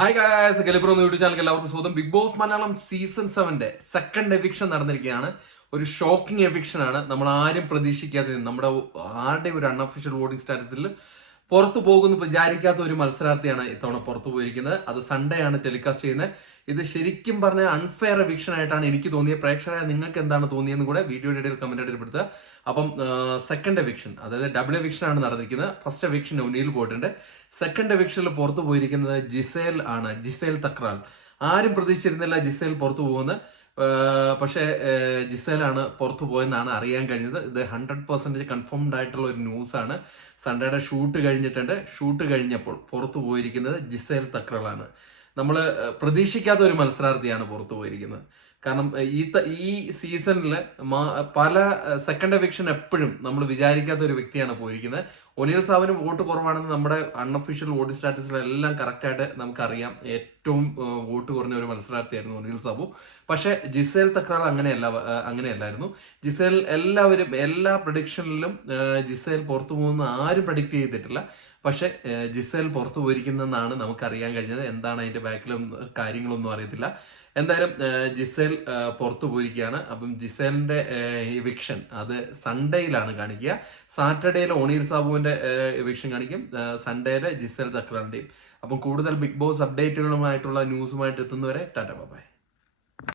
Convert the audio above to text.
Hi guys, കലിബ്രോ എന്ന YouTube channel എല്ലാവർക്കും സ്വാഗതം. Bigg Boss Malayalam season 7 second eviction നടന്നിരിക്കുകയാണ്. ഒരു ഷോക്കിംഗ് എവിക്ഷൻ ആണ്. നമ്മൾ ആരും പ്രതീക്ഷിക്കാതെ നമ്മുടെ ആരുടെയും ഒരു അൺഒഫീഷ്യൽ വോട്ടിംഗ് സ്റ്റാറ്റസിൽ പുറത്തു പോകുന്നു വിചാരിക്കാത്ത ഒരു മത്സരാർത്ഥിയാണ് ഇത്തവണ പുറത്തു പോയിരിക്കുന്നത്. അത് സൺഡേ ആണ് ടെലികാസ്റ്റ് ചെയ്യുന്നത്. ഇത് ശരിക്കും പറഞ്ഞ അൺഫെയർ എവിക്ഷൻ ആയിട്ടാണ് എനിക്ക് തോന്നിയത്. പ്രേക്ഷകരായ നിങ്ങൾക്ക് എന്താണ് തോന്നിയെന്ന് കൂടെ വീഡിയോയുടെ ഇടയിൽ കമന്റ് രേഖപ്പെടുത്തുക. അപ്പം സെക്കൻഡ് എവിക്ഷൻ, അതായത് ഡബിൾ എവിക്ഷൻ ആണ് നടന്നിരിക്കുന്നത്. ഫസ്റ്റ് എവിക്ഷൻ ഒനിയിൽ പോയിട്ടുണ്ട്. സെക്കൻഡ് എവിക്ഷനിൽ പുറത്തു പോയിരിക്കുന്നത് ജിസേൽ ആണ്. ജിസേൽ തക്രാൽ. ആരും പ്രതീക്ഷിച്ചിരുന്നില്ല ജിസേൽ പുറത്തു പോകുന്നത്. പക്ഷേ ജിസേലാണ് പുറത്തു പോയെന്നാണ് അറിയാൻ കഴിഞ്ഞത്. ഇത് 100% കൺഫേംഡ് ആയിട്ടുള്ള ഒരു ന്യൂസാണ്. സൺഡേയുടെ ഷൂട്ട് കഴിഞ്ഞിട്ടുണ്ട്. ഷൂട്ട് കഴിഞ്ഞപ്പോൾ പുറത്തു പോയിരിക്കുന്നത് ജിസേൽ തക്രലാണ്. നമ്മൾ പ്രതീക്ഷിക്കാത്ത ഒരു മത്സരാർത്ഥിയാണ് പുറത്തു പോയിരിക്കുന്നത്. കാരണം ഈ സീസണിൽ പല സെക്കൻഡ് എവിക്ഷൻ എപ്പോഴും നമ്മൾ വിചാരിക്കാത്ത ഒരു വ്യക്തിയാണ് പോയിരിക്കുന്നത്. ഒനിൽ സാബിന് വോട്ട് കുറവാണെന്ന് നമ്മുടെ അൺഒഫീഷ്യൽ വോട്ടിംഗ് സ്റ്റാറ്റസിലെല്ലാം കറക്റ്റായിട്ട് നമുക്കറിയാം. ഏറ്റവും വോട്ട് കുറഞ്ഞ ഒരു മത്സരാർത്ഥിയായിരുന്നു ഒനിൽ സാബു. പക്ഷേ ജിസേൽ തക്രാൾ അങ്ങനെയല്ലായിരുന്നു. ജിസേൽ എല്ലാ പ്രഡിക്ഷനിലും ജിസേൽ പുറത്തു പോകുന്ന ആരും പ്രഡിക്റ്റ് ചെയ്തിട്ടില്ല. പക്ഷെ ജിസേൽ പുറത്തു പോയിരിക്കുന്നതെന്നാണ് നമുക്കറിയാൻ കഴിഞ്ഞത്. എന്താണ് അതിന്റെ ബാക്കിലും കാര്യങ്ങളൊന്നും അറിയത്തില്ല. എന്തായാലും ജിസേൽ പുറത്തു പോയിരിക്കുകയാണ്. അപ്പം ജിസേലിന്റെ എവിക്ഷൻ അത് സൺഡേയിലാണ് കാണിക്കുക. സാറ്റർഡേയിൽ ഒണീർ സാബുവിന്റെ എവിക്ഷൻ കാണിക്കും. സൺഡേയിലെ ജിസേൽ തക്രാറിന്റെയും. അപ്പം കൂടുതൽ ബിഗ് ബോസ് അപ്ഡേറ്റുകളുമായിട്ടുള്ള ന്യൂസുമായിട്ട് എത്തുന്നവരെ ടാറ്റ ബൈ.